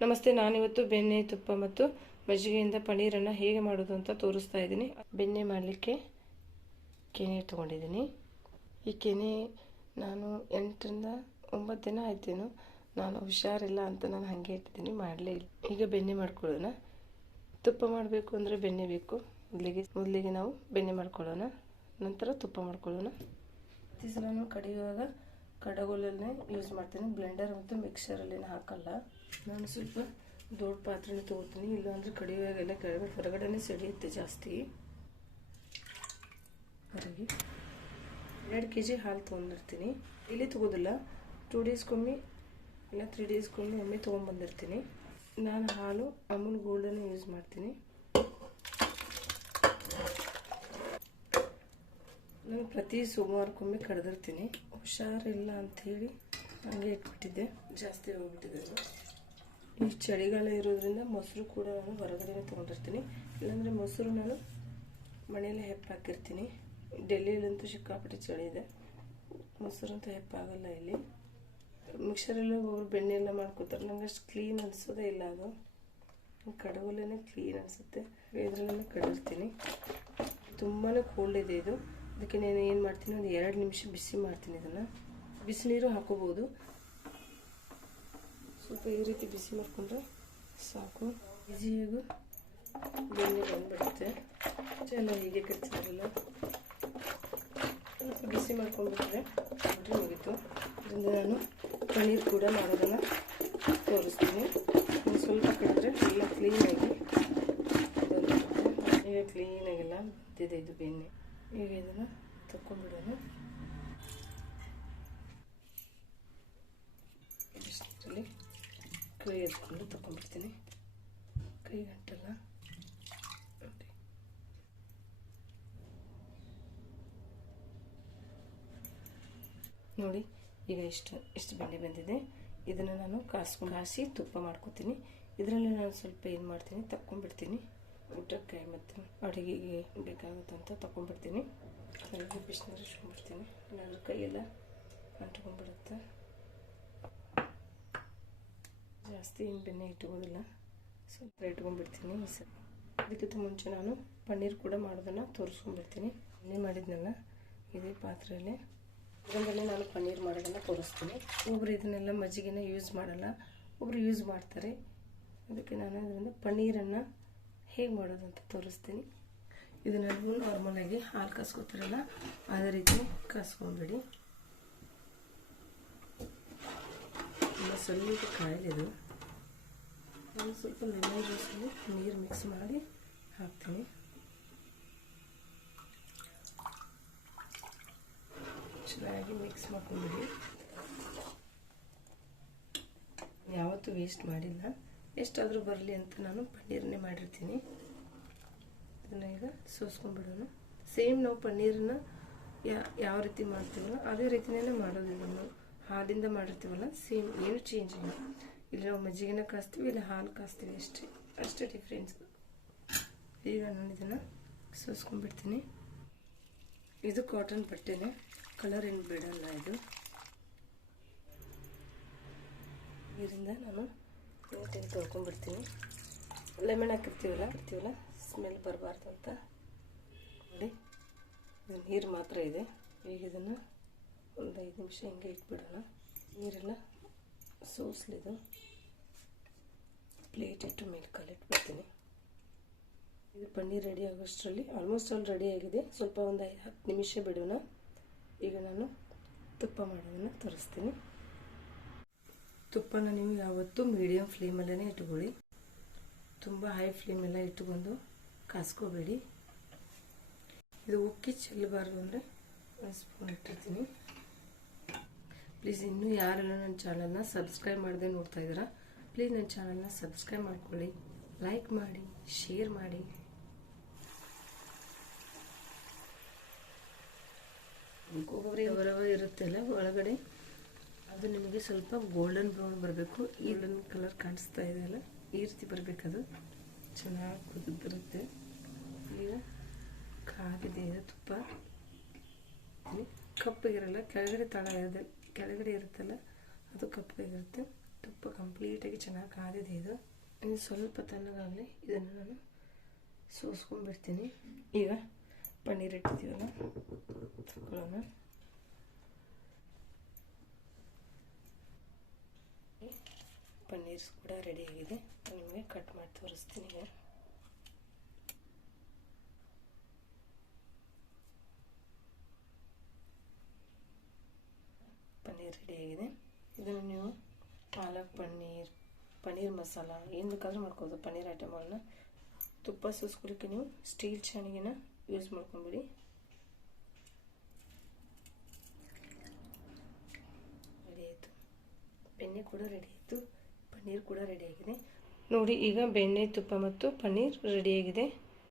ನಮಸ್ತೆ, ನಾನಿವತ್ತು ಬೆಣ್ಣೆ ತುಪ್ಪ ಮತ್ತು ಮಜ್ಜಿಗೆಯಿಂದ ಪನ್ನೀರನ್ನು ಹೇಗೆ ಮಾಡೋದು ಅಂತ ತೋರಿಸ್ತಾ ಇದ್ದೀನಿ. ಬೆಣ್ಣೆ ಮಾಡಲಿಕ್ಕೆ ಕೆನೆ ತೊಗೊಂಡಿದ್ದೀನಿ. ಈ ಕೆನೆ ನಾನು ಎಂಟರಿಂದ ಒಂಬತ್ತು ದಿನ ಆಯ್ತೇನು, ನಾನು ಹುಷಾರಿಲ್ಲ ಅಂತ ನಾನು ಹಾಗೆ ಇಟ್ಟಿದ್ದೀನಿ, ಮಾಡಲೇ ಇಲ್ಲ. ಈಗ ಬೆಣ್ಣೆ ಮಾಡ್ಕೊಳ್ಳೋಣ. ತುಪ್ಪ ಮಾಡಬೇಕು ಅಂದರೆ ಬೆಣ್ಣೆ ಬೇಕು. ಮೊದಲಿಗೆ ಮೊದಲಿಗೆ ನಾವು ಬೆಣ್ಣೆ ಮಾಡ್ಕೊಳ್ಳೋಣ. ನಂತರ ತುಪ್ಪ ಮಾಡ್ಕೊಳ್ಳೋಣ. ಪ್ರತಿ ಕಡಿಯುವಾಗ ಕಡಗೋಲನ್ನೇ ಯೂಸ್ ಮಾಡ್ತೀನಿ. ಬ್ಲೆಂಡರ್ ಮತ್ತು ಮಿಕ್ಸರಲ್ಲಿ ಹಾಕಲ್ಲ. ನಾನು ಸ್ವಲ್ಪ ದೊಡ್ಡ ಪಾತ್ರೆನೇ ತೊಗೋತೀನಿ, ಇಲ್ಲಾಂದರೆ ಕಡಿಯುವಾಗೆಲ್ಲ ಕೆಳಗಡೆ ಹೊರಗಡೆನೇ ಸಿಡಿಯುತ್ತೆ ಜಾಸ್ತಿ. ಹೊರಗೆ ಎರಡು ಕೆ ಜಿ ಹಾಲು ತೊಗೊಂಡಿರ್ತೀನಿ. ಇಲ್ಲಿ ತೊಗೋದಿಲ್ಲ ಟೂ ಡೇಸ್ಗೊಮ್ಮೆ ಇಲ್ಲ ತ್ರೀ ಡೇಸ್ಗೊಮ್ಮೆ ಒಮ್ಮೆ ತೊಗೊಂಬಂದಿರ್ತೀನಿ ನಾನು ಹಾಲು ಅಮೂಲ್ ಗೋಲ್ಡನ್ನು ಯೂಸ್ ಮಾಡ್ತೀನಿ. ನಾನು ಪ್ರತಿ ಸೋಮವಾರಕ್ಕೊಮ್ಮೆ ಕಡ್ದಿರ್ತೀನಿ. ಹುಷಾರಿಲ್ಲ ಅಂಥೇಳಿ ಹಂಗೆ ಇಟ್ಬಿಟ್ಟಿದ್ದೆ. ಜಾಸ್ತಿ ಹೋಗ್ಬಿಟ್ಟಿದೆ ಅದು. ಈ ಚಳಿಗಾಲ ಇರೋದ್ರಿಂದ ಮೊಸರು ಕೂಡ ನಾನು ಹೊರಗಡೆನೇ ತೊಗೊಂಡಿರ್ತೀನಿ. ಇಲ್ಲಾಂದರೆ ಮೊಸರು ನಾನು ಮನೆಯಲ್ಲೇ ಹೆಪ್ಪಾಕಿರ್ತೀನಿ ಡೆಲ್ಲಿಯಲ್ಲಂತೂ ಸಿಕ್ಕಾಪಟ್ಟೆ ಚಳಿ ಇದೆ. ಮೊಸರಂತೂ ಹೆಪ್ಪಾಗಲ್ಲ ಇಲ್ಲಿ. ಮಿಕ್ಸರಲ್ಲೇ ಒಬ್ಬರು ಬೆಣ್ಣೆ ಎಲ್ಲ ಮಾಡ್ಕೊತಾರೆ. ನಂಗೆ ಅಷ್ಟು ಕ್ಲೀನ್ ಅನಿಸೋದೇ ಇಲ್ಲ ಅದು. ಕಡಗಲ್ಲೇ ಕ್ಲೀನ್ ಅನಿಸುತ್ತೆ. ಇದರಲ್ಲೇ ಕಡಿರ್ತೀನಿ. ತುಂಬಾ ಕೋಲ್ಡ್ ಇದೆ ಇದು. ಅದಕ್ಕೆ ನಾನು ಏನು ಮಾಡ್ತೀನಿ? ಒಂದು ಎರಡು ನಿಮಿಷ ಬಿಸಿ ಮಾಡ್ತೀನಿ ಇದನ್ನು. ಬಿಸಿನೀರು ಹಾಕೋಬೋದು. ಸ್ವಲ್ಪ ಈ ರೀತಿ ಬಿಸಿ ಮಾಡಿಕೊಂಡ್ರೆ ಸಾಕು. ಈಸಿಯಾಗೂ ಬೆಣ್ಣೆ ಬಂದ್ಬಿಡುತ್ತೆ. ಚೆನ್ನಾಗಿ ಹೀಗೆ ಕಚ್ಚಿರಲ್ಲ ಸ್ವಲ್ಪ ಬಿಸಿ ಮಾಡ್ಕೊಂಡ್ಬಿಟ್ರೆ ಮುಗೀತು. ಅದರಿಂದ ನಾನು ಪನ್ನೀರ್ ಕೂಡ ಮಾಡೋದನ್ನು ತೋರಿಸ್ತೀನಿ. ಸ್ವಲ್ಪ ಕಟ್ಟಿದ್ರೆ ಎಲ್ಲ ಕ್ಲೀನಾಗಿ ಈಗ ಕ್ಲೀನಾಗೆಲ್ಲ ಬಿದ್ದಿದೆ ಇದು ಬೆಣ್ಣೆ. ಈಗ ಇದನ್ನು ತಕ್ಕೊಂಡ್ಬಿಡೋಣ. ಕೈ ಎತ್ಕೊಂಡು ತಗೊಂಡ್ಬಿಡ್ತೀನಿ ಕೈ ಗಂಟಲ್ಲ. ನೋಡಿ, ಈಗ ಇಷ್ಟು ಇಷ್ಟು ಬೆಣ್ಣೆ ಬಂದಿದೆ. ಇದನ್ನು ನಾನು ಕಾಸ್ಕೊಂಡು ಹಾಸಿ ತುಪ್ಪ ಮಾಡ್ಕೋತೀನಿ. ಇದರಲ್ಲಿ ನಾನು ಸ್ವಲ್ಪ ಏನು ಮಾಡ್ತೀನಿ, ತಕ್ಕೊಂಡ್ಬಿಡ್ತೀನಿ. ಊಟಕ್ಕೆ ಮತ್ತು ಅಡುಗೆಗೆ ಬೇಕಾಗುತ್ತಂತ ತಗೊಂಡ್ಬಿಡ್ತೀನಿ ಬಿಸಿನೀರು ಇಟ್ಕೊಂಡ್ಬಿಡ್ತೀನಿ ನಾನು ಕೈಯೆಲ್ಲ ಅಂಟ್ಕೊಂಡ್ಬಿಡುತ್ತೆ. ಜಾಸ್ತಿ ಏನು ಬೆಣ್ಣೆ ಇಟ್ಕೋದಿಲ್ಲ ಸ್ವಲ್ಪ ಇಟ್ಕೊಂಡ್ಬಿಡ್ತೀನಿ ಅದಕ್ಕಿಂತ ಮುಂಚೆ ನಾನು ಪನ್ನೀರ್ ಕೂಡ ಮಾಡೋದನ್ನು ತೋರಿಸ್ಕೊಂಡ್ಬಿಡ್ತೀನಿ. ಬೆಣ್ಣೆ ಮಾಡಿದ್ನಲ್ಲ, ಇದೇ ಪಾತ್ರೆಯಲ್ಲಿ. ಇದರಿಂದಲೇ ನಾನು ಪನ್ನೀರ್ ಮಾಡೋದನ್ನು ತೋರಿಸ್ತೀನಿ. ಒಬ್ಬರು ಇದನ್ನೆಲ್ಲ ಮಜ್ಜಿಗೆನ ಯೂಸ್ ಮಾಡಲ್ಲ. ಒಬ್ಬರು ಯೂಸ್ ಮಾಡ್ತಾರೆ. ಅದಕ್ಕೆ ನಾನು ಇದರಿಂದ ಪನ್ನೀರನ್ನು ಹೇಗೆ ಮಾಡೋದು ಅಂತ ತೋರಿಸ್ತೀನಿ ಇದನ್ನೆಲ್ಲವೂ ನಾರ್ಮಲಾಗಿ ಹಾಲು ಕಾಸ್ಕೊತಾರಲ್ಲ, ಅದೇ ರೀತಿ ಕಾಸ್ಕೊಂಡ್ಬಿಡಿ. ಸ್ವಲ್ಪ ಕಾಯಿಲಿದು ನಾನು ಸ್ವಲ್ಪ ಲೆಮನ್ ಜ್ಯೂಸಲ್ಲಿ ನೀರು ಮಿಕ್ಸ್ ಮಾಡಿ ಹಾಕ್ತೀನಿ ಚೆನ್ನಾಗಿ ಮಿಕ್ಸ್ ಮಾಡ್ಕೊಂಡ್ಬಿಡಿ ಯಾವತ್ತೂ ವೇಸ್ಟ್ ಮಾಡಿಲ್ಲ? ಎಷ್ಟಾದರೂ ಬರಲಿ ಅಂತ ನಾನು ಪನ್ನೀರನ್ನೇ ಮಾಡಿರ್ತೀನಿ. ಇದನ್ನು ಈಗ ಸೋಸ್ಕೊಂಡ್ಬಿಡೋಣ. ಸೇಮ್ ನಾವು ಪನ್ನೀರನ್ನ ಯಾವ ರೀತಿ ಮಾಡ್ತೀವಲ್ಲ, ಅದೇ ರೀತಿನೇ ಮಾಡೋದು ನಾವು ಹಾಲಿಂದ ಮಾಡಿರ್ತೀವಲ್ಲ ಸೇಮ್ ಏನು ಚೇಂಜ್ ಇಲ್ಲ. ಇಲ್ಲಿ ನಾವು ಮಜ್ಜಿಗೆನ ಕಾಸ್ತೀವಿ ಇಲ್ಲ ಹಾಲು ಕಾಸ್ತೀವಿ ಅಷ್ಟೇ. ಅಷ್ಟೇ ಡಿಫ್ರೆನ್ಸ್ ಈಗ ನಾನು ಇದನ್ನು ಸೋಸ್ಕೊಂಡ್ಬಿಡ್ತೀನಿ. ಇದು ಕಾಟನ್ ಬಟ್ಟೆನೇ. ಕಲರ್ ಏನು ಬಿಡಲ್ಲ ಇದು. ಇದರಿಂದ ನಾನು ನೀಟಾಗಿ ತೊಳ್ಕೊಂಡ್ಬಿಡ್ತೀನಿ. ಲೆಮನ್ ಹಾಕಿರ್ತೀವಲ್ಲ ಇರ್ತೀವಲ್ಲ ಸ್ಮೆಲ್ ಬರಬಾರ್ದು ಅಂತ. ನೋಡಿ, ಇದು ನೀರು ಮಾತ್ರ ಇದೆ. ಈಗ ಇದನ್ನು ಒಂದು ಐದು ನಿಮಿಷ ಹಿಂಗೆ ಇಟ್ಬಿಡೋಣ. ನೀರೆಲ್ಲ ಸೋಸ್ಲಿದು ಪ್ಲೇಟ್ ಇಟ್ಟು ಮೇಲೆ ಕಲಿಟ್ಬಿಡ್ತೀನಿ ಇದು ಪನ್ನೀರ್ ರೆಡಿ ಆಗೋಷ್ಟರಲ್ಲಿ ಆಲ್ಮೋಸ್ಟ್ ಆಲ್ ರೆಡಿ ಆಗಿದೆ. ಸ್ವಲ್ಪ ಒಂದು ಐದು ಹತ್ತು ನಿಮಿಷ ಬಿಡೋಣ. ಈಗ ನಾನು ತುಪ್ಪ ಮಾಡೋದನ್ನು ತೋರಿಸ್ತೀನಿ. ತುಪ್ಪನ ನೀವು ಯಾವತ್ತೂ ಮೀಡಿಯಮ್ ಫ್ಲೇಮಲ್ಲೇ ಇಟ್ಕೊಳ್ಳಿ. ತುಂಬ ಹೈ ಫ್ಲೇಮೆಲ್ಲ ಇಟ್ಟುಕೊಂಡು ಕಾಸ್ಕೋಬೇಡಿ. ಇದು ಉಕ್ಕಿ ಚೆಲ್ಲಬಾರ್ದು ಅಂದರೆ ಒಂದು ಸ್ಪೂನ್ ಇಟ್ಟಿರ್ತೀನಿ. ಪ್ಲೀಸ್ ಇನ್ನೂ ಯಾರೆಲ್ಲ ನನ್ನ ಚಾನಲ್ನ ಸಬ್ಸ್ಕ್ರೈಬ್ ಮಾಡದೆ ನೋಡ್ತಾ ಇದ್ದೀರಾ, ಪ್ಲೀಸ್ ನನ್ನ ಚಾನಲ್ನ ಸಬ್ಸ್ಕ್ರೈಬ್ ಮಾಡ್ಕೊಳ್ಳಿ, ಲೈಕ್ ಮಾಡಿ, ಶೇರ್ ಮಾಡಿ. ಒಬ್ಬೊಬ್ಬರಿ ಹೊರವ ಇರುತ್ತೆ ಇರುತ್ತಲ್ಲ ಒಳಗಡೆ? ಅದು ನಿಮಗೆ ಸ್ವಲ್ಪ ಗೋಲ್ಡನ್ ಬ್ರೌನ್ ಬರಬೇಕು ಗೋಲ್ಡನ್ ಕಲರ್ ಕಾಣಿಸ್ತಾ ಇದೆಯಲ್ಲ ಈ ರೀತಿ ಬರಬೇಕದು. ಚೆನ್ನಾಗಿ ಕುದಿದಿರುತ್ತೆ ಈಗ ಕಾಗಿದೆ, ಇದು ತುಪ್ಪ. ಕಪ್ಪಿಗಿರಲ್ಲ ಕೆಳಗಡೆ ತಳ ಇದೆ ಕೆಳಗಡೆ ಇರುತ್ತಲ್ಲ, ಅದು ಕಪ್ಪಗಿರುತ್ತೆ ತುಪ್ಪ ಕಂಪ್ಲೀಟಾಗಿ ಚೆನ್ನಾಗಿ ಕಾದಿದೆ ಇದು. ಇನ್ನು ಸ್ವಲ್ಪ ತಣ್ಣಗಾಗಲಿ ಇದನ್ನು ನಾನು ಸೋಸ್ಕೊಂಡ್ಬಿಡ್ತೀನಿ. ಈಗ ಪನ್ನೀರ್ ಇಟ್ಟಿದ್ದೀವಲ್ಲ ತಗೊಳ್ಳೋಣ ಪನ್ನೀರ್ ಕೂಡ ರೆಡಿಯಾಗಿದೆ ನಿಮಗೆ ಕಟ್ ಮಾಡಿ ತೋರಿಸ್ತೀನಿ ಈಗ. ಪನ್ನೀರ್ ರೆಡಿಯಾಗಿದೆ ಇದನ್ನು ನೀವು ಪಾಲಕ್ ಪನ್ನೀರ್ ಪನ್ನೀರ್ ಮಸಾಲ ಏನು ಬೇಕಾದರೂ ಮಾಡ್ಕೋಬೋದು ಪನ್ನೀರ್ ಐಟಮ್ಗಳನ್ನ ತುಪ್ಪ, ಸೂಸ್ಕೊಳಕ್ಕೆ ನೀವು ಸ್ಟೀಲ್ ಚಾಣಿಗೆನ ಯೂಸ್ ಮಾಡ್ಕೊಂಬಿಡಿ. ರೆಡಿ ಆಯಿತು. ಬೆಣ್ಣೆ ಕೂಡ ರೆಡಿ ಆಯಿತು. ಪನ್ನೀರ್ ಕೂಡ ರೆಡಿಯಾಗಿದೆ ನೋಡಿ, ಈಗ ಬೆಣ್ಣೆ, ತುಪ್ಪ ಮತ್ತು ಪನ್ನೀರ್ ರೆಡಿಯಾಗಿದೆ